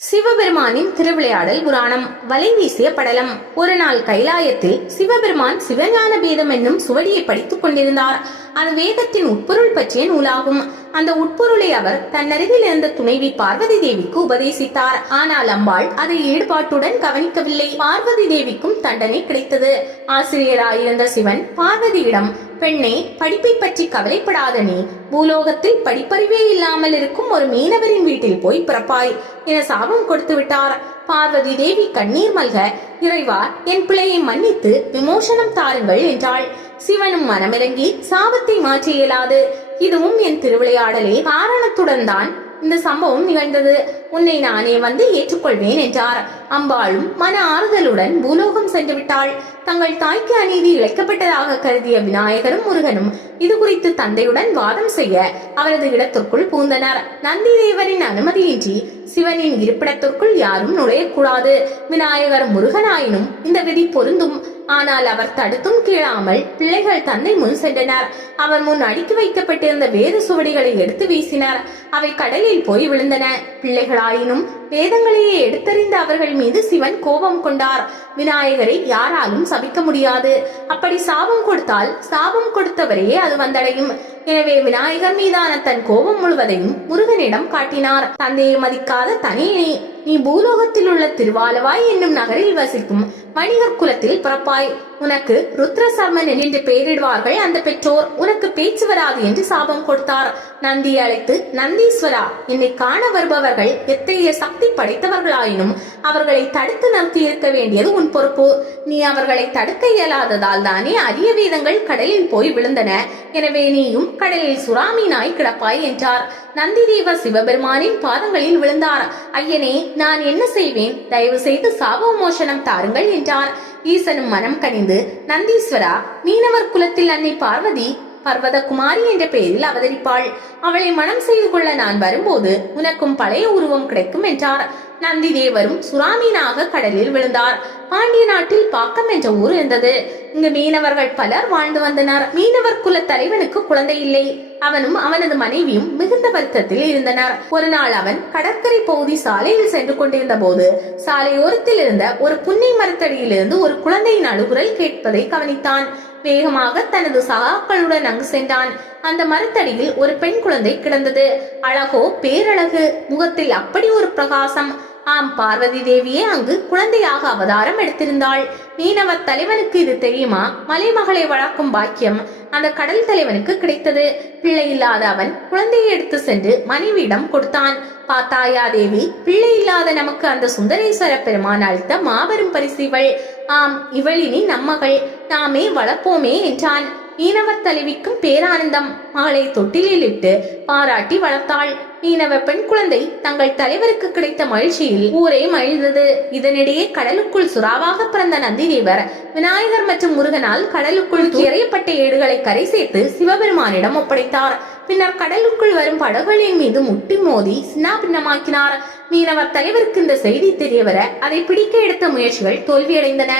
சிவபெருமானின் திருவிளையாடல் புராணம். வலை வீசிய படலம். ஒரு நாள் கைலாயத்தில் சிவபெருமான் சிவஞான பேதம் என்னும் சுவடியை படித்துக் கொண்டிருந்தார். அது வேதத்தின் உட்பொருள் பற்றிய நூலாகும். அந்த உட்பொருளை அவர் தன்னருகில் இருந்த துணைவி பார்வதி தேவிக்கு உபதேசித்தார். ஆனால் அம்பாள் அதை ஈடுபாட்டுடன் கவனிக்கவில்லை. பார்வதி தேவிக்கும் தண்டனை கிடைத்தது. ஆசிரியராயிருந்த சிவன் பார்வதியிடம் பெண்ணே படிப்பை பற்றி கவலைப்படாத நீ. பூலோகத்தில் படிப்பறிவே இல்லாமல் இருக்கும் ஒரு மீனவரின் வீட்டில் போய் பிறப்பாய் என சாபம் கொடுத்து விட்டார். பார்வதி தேவி கண்ணீர் மல்க இறைவா என் பிள்ளையை மன்னித்து விமோசனம் தாருங்கள் என்றாள். சிவனும் மனமிறங்கி சாபத்தை மாற்ற இயலாது. இதுவும் என் திருவிளையாடலே. காரணத்துடன் தான் இந்த சம்பவம் நிகழ்ந்தது. உன்னை நானே வந்து ஏற்றுக்கொள்வேன் என்றார். அம்பாளும் மன ஆறுதலுடன் பூலோகம் சென்று விட்டாள். தங்கள் தாய்க்கு அநீதி இழைக்கப்பட்டதாக கருதிய விநாயகரும் முருகனும் இது குறித்து தந்தையுடன் வாதம் செய்ய அவரது இடத்திற்குள் பூந்தனர் நந்தி தேவரின் அனுமதியின்றி சிவனின் இருப்பிடத்திற்குள் யாரும் நுழையக்கூடாது. விநாயகர் முருகனாயினும் இந்த விதி பொருந்தும். ஆனால் அவர் தடுத்தும் கீழாமல் பிள்ளைகள் தந்தை முன் சென்றனர். அவர் முன் அடுக்கி வைக்கப்பட்டிருந்த வேத சுவடிகளை எடுத்து வீசினர். அவை கடலில் போய் விழுந்தன. பிள்ளைகளாயினும் வேதங்களையே எடுத்தறிந்த அவர்கள் மீது சிவன் கோபம் கொண்டார். விநாயகரை யாராலும் சபிக்க முடியாது. அப்படி சாபம் கொடுத்தால் சாபம் கொடுத்தவரையே அது வந்தடையும். எனவே விநாயகர் மீதான தன் கோபம் முழுவதையும் முருகனிடம் காட்டினார். தந்தையை மதிக்காத தனியே நீ பூலோகத்தில் உள்ள திருவாலவாய் என்னும் நகரில் வசிக்கும் வணிகர் குலத்தில் பிறப்பாய். உனக்கு ருத்ரசர்மன் என்று பெயரிடுவார்கள். அந்த பெற்றோர் உனக்கு பேச்சு வராது என்று சாபம் கொடுத்தார். நந்தி அழைத்து நந்தீஸ்வரா என்னை காண வருபவர்கள் எத்தகைய சக்தி படைத்தவர்களாயினும் அவர்களை தடுத்து நிறுத்தி இருக்க வேண்டியது உன் பொறுப்பு. நீ அவர்களை தடுக்க இயலாததால் தானே அரிய வேதங்கள் கடலில் போய் விழுந்தன. எனவே நீயும் கடலில் சுறாமீனாய் கிடப்பாய் என்றார். நந்திதேவ சிவபெருமானின் பாதங்களில் விழுந்தார். ஐயனே நான் என்ன செய்வேன்? தயவு செய்து சாபமோஷனம் தாருங்கள் தாருங்கள் என்றார் ஈசனும் மனம் கனிந்து நந்தீஸ்வரா மீனவர் குலத்தில் அன்னை பார்வதி பர்வதகுமாரி என்ற பெயரில் அவதரிப்பாள். அவளை மனம் செய்து கொள்ள நான் வரும்போது உனக்கும் பழைய உருவம் கிடைக்கும் என்றார். நந்தி தேவரும் சுறாமீனாக கடலில் விழுந்தார். பாண்டிய நாட்டில் பாக்கம் என்ற ஊர் இருந்தது. இங்கு மீனவர்கள் பலர் வாழ்ந்து வந்தனர். மீனவர் குல தலைவனுக்கு குழந்தை இல்லை. அவனும் அவனது மனைவியும் மிகுந்த வருத்தத்தில் இருந்தனர். ஒரு நாள் அவன் கடற்கரை பகுதி சாலையில் சென்று கொண்டிருந்த போது சாலையோரத்தில் இருந்த ஒரு புன்னை மரத்தடியிலிருந்து ஒரு குழந்தையின் அழுகுரல் கேட்பதை கவனித்தான். வேகமாக தனது சகாக்களுடன் அங்கு சென்றான். அந்த மரத்தடியில் ஒரு பெண் குழந்தை கிடந்தது. அழகோ பேரழகு முகத்தில் அப்படி ஒரு பிரகாசம். ஆம் பார்வதி தேவியே அங்கு குழந்தையாக அவதாரம் எடுத்திருந்தாள். மீனவ தலைவனுக்கு இது தெரியுமா? மலைமகளை வளர்க்கும் பாக்கியம் அந்த கடல் தலைவனுக்கு கிடைத்தது. பிள்ளை இல்லாத அவன் குழந்தையை எடுத்து சென்று மனைவியிடம் கொடுத்தான். பாத்தாயா தேவி பிள்ளை இல்லாத நமக்கு அந்த சுந்தரேஸ்வர பெருமான் அளித்த மாபெரும் பரிசு இவள். ஆம் இவளினி நம்மகள் நாமே வளர்ப்போமே என்றான். மீனவர் தலைவிக்கும் பேரானந்தம் மாலை தொட்டிலில் இட்டு பாராட்டி வளர்த்தாள். மீனவ பெண் குழந்தை தங்கள் தலைவருக்கு கிடைத்த மகிழ்ச்சியில் ஊரே மகிழ்ந்தது. இதனிடையே கடலுக்குள் சுறாவாக பிறந்த நந்திதேவர் விநாயகர் மற்றும் முருகனால் கடலுக்குள் எறையப்பட்ட ஏடுகளை கரை சேர்த்து சிவபெருமானிடம் ஒப்படைத்தார். பின்னர் கடலுக்குள் வரும் படகுகளின் மீது முட்டி மோதி சின்னாபின்னமாக்கினார். மீனவர் தலைவருக்கு இந்த செய்தி தெரியவர அதை பிடிக்க எடுத்த முயற்சிகள் தோல்வியடைந்தன.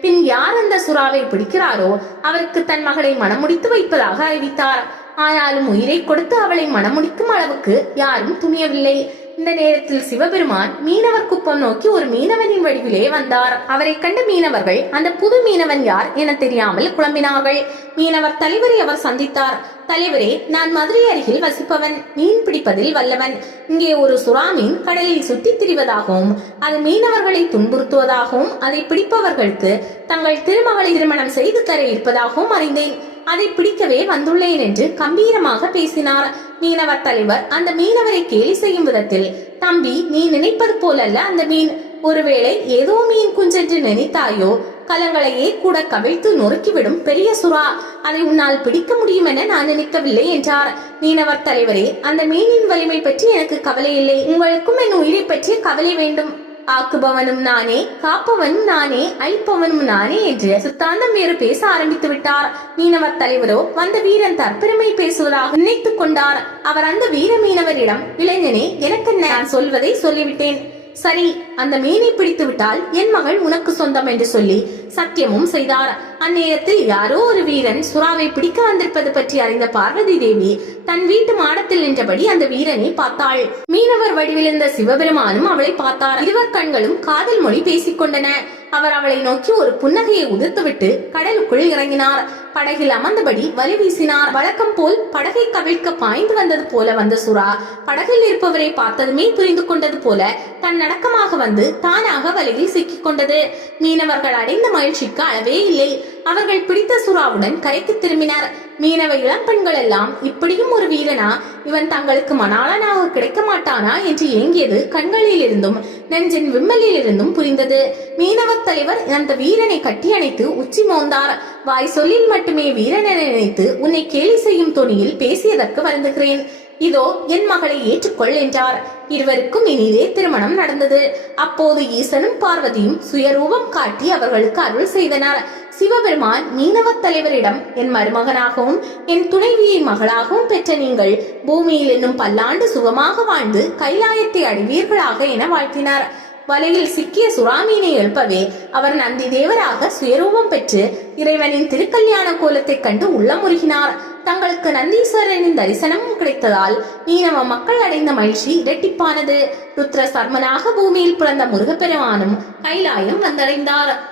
பின் யார் அந்த சுறாவை பிடிக்கிறாரோ அவருக்கு தன் மகளை மணமுடித்து வைப்பதாக அறிவித்தார். ஆனாலும் உயிரை கொடுத்து அவளை மணமுடிக்கும் அளவுக்கு யாரும் துணியவில்லை. இந்த நேரத்தில் சிவபெருமான் மீனவர் குப்பம் நோக்கி ஒரு மீனவனின் வடிவிலே வந்தார். அவரை கண்ட மீனவர்கள் அந்த புது மீனவன் யார்? என தெரியாமல் குழம்பினார்கள். மீனவர் தலைவரை அவர் சந்தித்தார். தலைவரே நான் மதுரை அருகில் வசிப்பவன். மீன் பிடிப்பதில் வல்லவன். இங்கே ஒரு சுறா மீன் கடலில் சுற்றி திரிவதாகவும் அது மீனவர்களை துன்புறுத்துவதாகவும் அதை பிடிப்பவர்களுக்கு தங்கள் திருமகளை திருமணம் செய்து தர இருப்பதாகவும் அறிந்தேன். அதை பிடிக்கவே வந்துள்ளேன் என்று கம்பீரமாக பேசினார். மீனவர் தலைவர் அந்த மீனவரை கேலி செய்யும் விதத்தில் தம்பி நீ நினைப்பது போலல்ல அந்த மீன். ஒருவேளை ஏதோ மீன் குஞ்சென்று நினைத்தாயோ கலங்களையே கூட கவிழ்த்து நொறுக்கிவிடும் பெரிய சுறா. அதை உன்னால் பிடிக்க முடியும் என நான் நினைக்கவில்லை என்றார். மீனவர் தலைவரே அந்த மீனின் வலிமை பற்றி எனக்கு கவலை இல்லை. உங்களுக்கும் என் உயிரை பற்றி கவலை வேண்டும். ஆக்குபவனும் நானே காப்பவனும் நானே அழிப்பவனும் நானே என்று சித்தாந்தம் வேறு பேச ஆரம்பித்து விட்டார். மீனவர் தலைவரோ வந்த வீரன் தற்பெருமை பேசுவதாக நினைத்துக் கொண்டார். அவர் அந்த வீர மீனவரிடம் இளைஞனே எனக்கென்ன? நான் சொல்வதை சொல்லிவிட்டேன். சரி அந்த மீனை பிடித்து விட்டால் என் மகள் உனக்கு சொந்தம் என்று சொல்லி சத்தியமும் செய்தார். அந்நேரத்தில் யாரோ ஒரு வீரன் சுறாவை பிடிக்க வந்திருப்பது பற்றி அறிந்த பார்வதி தேவி தன் வீட்டு மாடத்தில் நின்றபடி அந்த வீரனை பார்த்தாள். மீனவர் வடிவிலிருந்த சிவபெருமானும் அவளை பார்த்தார். இருவர் கண்களும் காதல் மொழி பேசிக்கொண்டன. அவர் அவளை நோக்கி ஒரு புன்னகையை உதிர்த்துவிட்டு கடலுக்குள் இறங்கினார். படகில் அமர்ந்தபடி வலி வீசினார். வழக்கம் போல் படகை கவிழ்க்க பாய்ந்து வந்தது போல வந்த சுறா படகில் இருப்பவரை பார்த்ததுமே புரிந்து கொண்டது போல தன் நடக்கமாக வந்து தானாக வலையில் சிக்கிக் கொண்டது மீனவர்கள் அடைந்த மகிழ்ச்சிக்கு அளவே இல்லை. அவர்கள் பிடித்த சுறாவுடன் கரைக்கு திரும்பினர். மீனவ இளம்பெண்கள் எல்லாம் இப்படியும் ஒரு வீரனா? இவன் தங்களுக்கு மணாளனாக கிடைக்க மாட்டானா? என்று ஏங்கியது கண்களில் இருந்தும் நெஞ்சின் விம்மலில் இருந்தும் புரிந்தது. மீனவத் தலைவர் அந்த வீரனை கட்டி அணைத்து உச்சி மோந்தார். வாய் சொல்லில் மட்டுமே வீரனை நினைத்து உன்னை கேலி செய்யும் தொனியில் பேசியதற்கு வருந்துகிறேன். இதோ என் மகளை ஏற்றுக்கொள் என்றார். இருவருக்கும் இனிதே திருமணம் நடந்தது. அப்போது ஈசனும் பார்வதியும் சுயரூபம் காட்டி அவர்களுக்கு அருள் செய்தனர். சிவபெருமான் மீனவத் தலைவரிடம் என் மருமகனாகவும் என் துணைவியை மகளாகவும் பெற்ற நீங்கள் பூமியில் இன்னும் பல்லாண்டு சுகமாக வாழ்ந்து கைலாயத்தை அடைவீர்களாக என வாழ்த்தினார். வலையில் சிக்கிய சுறாமீனை எழுப்பவே அவர் நந்தி தேவராக சுயரூபம் பெற்று இறைவனின் திருக்கல்யாண கோலத்தைக் கண்டு உள்ளமுருகினார் தங்களுக்கு நந்தீஸ்வரனின் தரிசனமும் கிடைத்ததால் மீனவ மக்கள் அடைந்த மகிழ்ச்சி இரட்டிப்பானது. ருத்ர சர்மனாக பூமியில் பிறந்த முருகப்பெருமானும் கைலாயம் வந்தடைந்தார்.